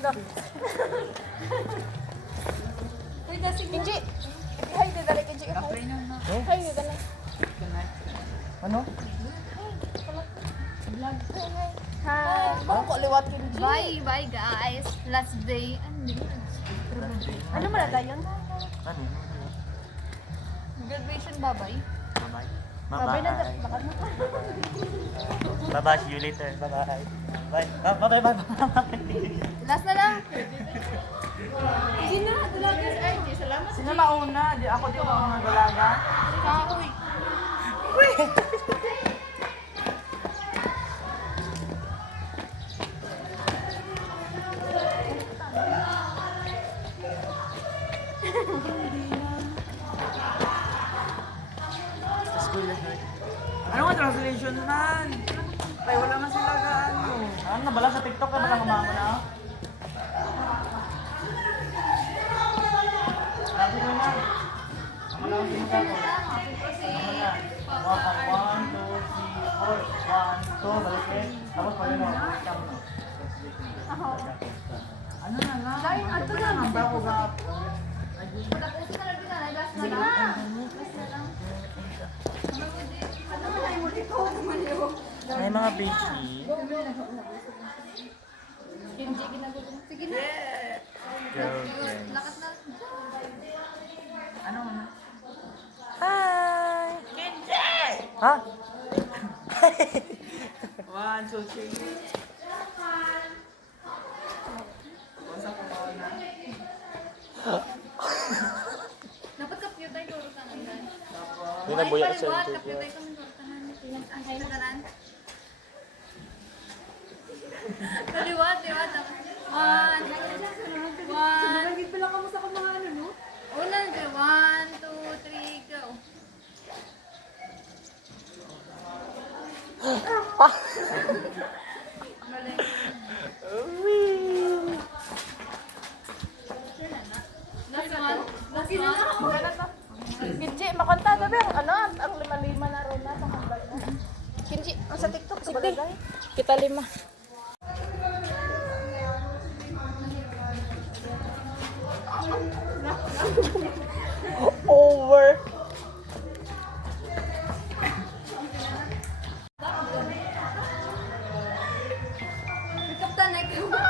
No. Kinji. Hay, dali Kinji. Hay, dali. Ano? Hi. Mo ko liwat Kinji. Bye guys. Last day. Ano man na dayon? Ano? Graduation bye-bye. Bye-bye. Babay na Bye-bye. bakit mo? Bye-bye. See you later. Bye-bye. Bye. Bye-bye. Bye-bye. Last na lang. Sino mauna? Di ako di ako ang nagalaga. Kahoy. Ano nga translation man? Ay, wala man sila gaano. Ano na bala sa TikTok ka bala kumango na? Sabi ko na. Ang mga pinta ko. One, two, three, four. One, two, balik eh. Tapos pag ano, come na. Ano na lang? Ito na lang ba ko ba? Patapusin na lang na. Last na lang. May mga baby. Kinji ginagawa. Sige na. Girlfriends. Lakas na. Ano na? Hi! Ha? One, two, three. Basta ko na. Dapat ka-cute tayo. Duro ka ngayon. Hindi na buya ka sa Ka-cute interview. tayo kami. Duro ka ngayon. Ang kayo na kanan. Kaliwat, liwat. One. Nagit pala ka mo sa mga ano, no? Una, 1, 2, 3, go. Mali. Last one. Last one. Kinji, makanta na ba? Ano, ang lima-lima na ron na sa kambal mo. Kinji, ang sa TikTok sa balagay. Kita lima. Over. Kaptan na ikaw.